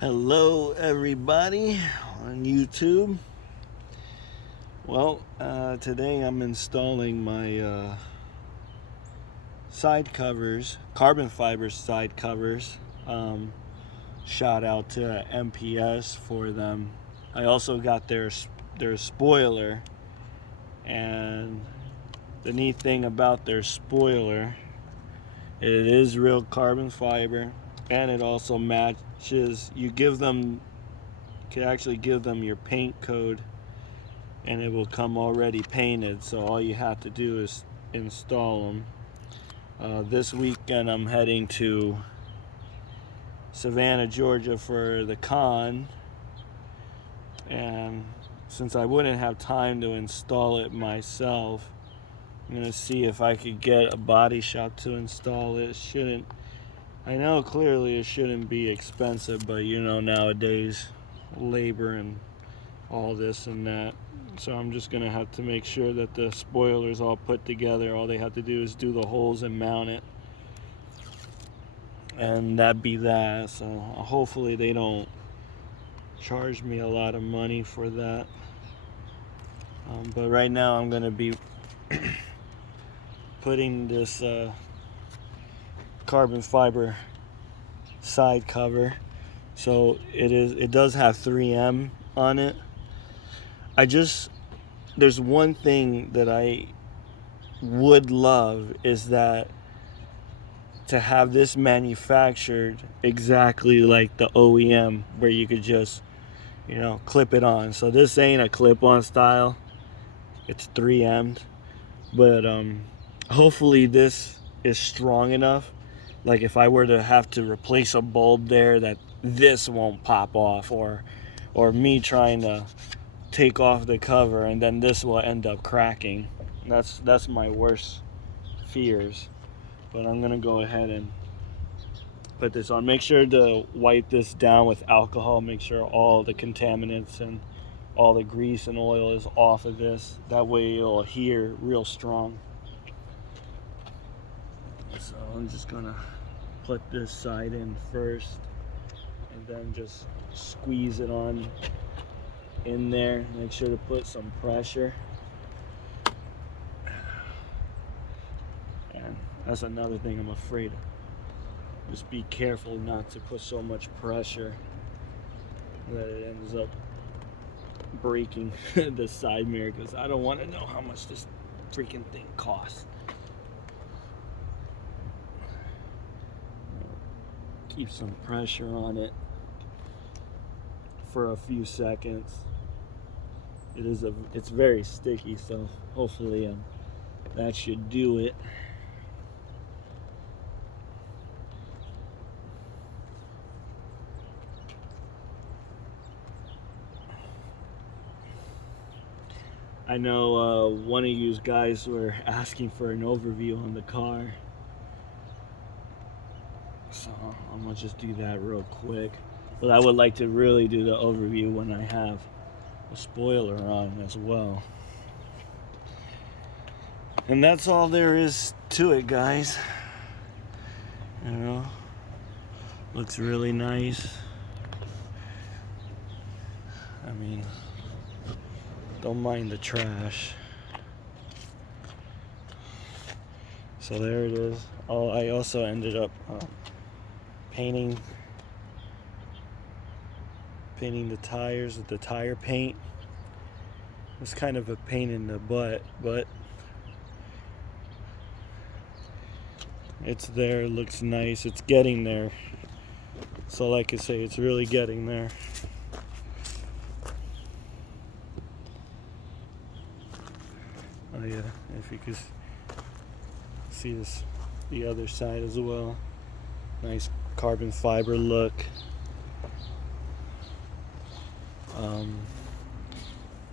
Hello everybody on YouTube. Well, today I'm installing my side covers, carbon fiber side covers. Shout out to MPS for them. I also got their spoiler, and the neat thing about their spoiler, it is real carbon fiber, and it also matches. You can actually give them your paint code, and it will come already painted, so all you have to do is install them. This weekend I'm heading to Savannah, Georgia for the con, and since I wouldn't have time to install it myself, I'm gonna see if I could get a body shop to install it. I know clearly it shouldn't be expensive, but nowadays labor and all this and that. So I'm just gonna have to make sure that the spoiler's all put together. All they have to do is do the holes and mount it, and that'd be that. So hopefully they don't charge me a lot of money for that. But right now I'm gonna be putting this carbon fiber side cover. So it does have 3M on it. There's one thing that I would love, is that to have this manufactured exactly like the OEM, where you could just clip it on. So this ain't a clip-on style, it's 3M'd, but hopefully this is strong enough, like if I were to have to replace a bulb there, that this won't pop off, or me trying to take off the cover and then this will end up cracking. That's my worst fears. But I'm gonna go ahead and put this on. Make sure to wipe this down with alcohol. Make sure all the contaminants and all the grease and oil is off of this. That way it'll adhere real strong. So I'm just gonna put this side in first, and then just squeeze it on in there. Make sure to put some pressure. And that's another thing I'm afraid of. Just be careful not to put so much pressure that it ends up breaking the side mirror, because I don't want to know how much this freaking thing costs. Keep some pressure on it for a few seconds. It's very sticky, so hopefully that should do it. I know one of you guys were asking for an overview on the car, so I'm gonna just do that real quick. But I would like to really do the overview when I have a spoiler on as well. And that's all there is to it, guys. Looks really nice. I mean, don't mind the trash. So there it is. I also ended up painting the tires with the tire paint. It was kind of a pain in the butt, but it's there. It looks nice. It's getting there. So like I say, it's really getting there. Oh yeah, if you could see this, the other side as well. Nice carbon fiber look.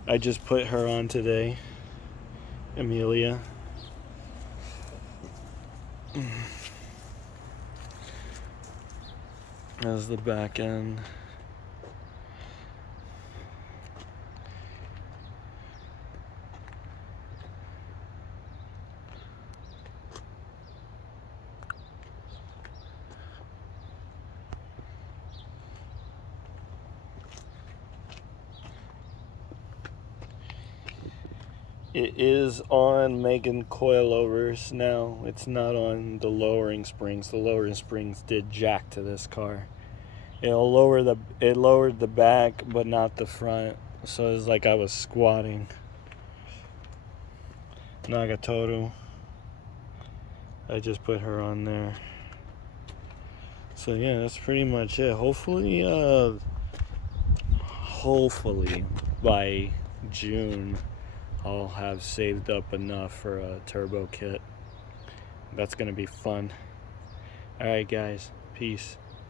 I just put her on today, Amelia. That's the back end. It is on making coilovers now. It's not on the lowering springs. The lowering springs did jack to this car. It lowered the back but not the front. So it's like I was squatting. Nagatoru. I just put her on there. So yeah, that's pretty much it. Hopefully by June I'll have saved up enough for a turbo kit. That's gonna be fun. Alright guys, peace.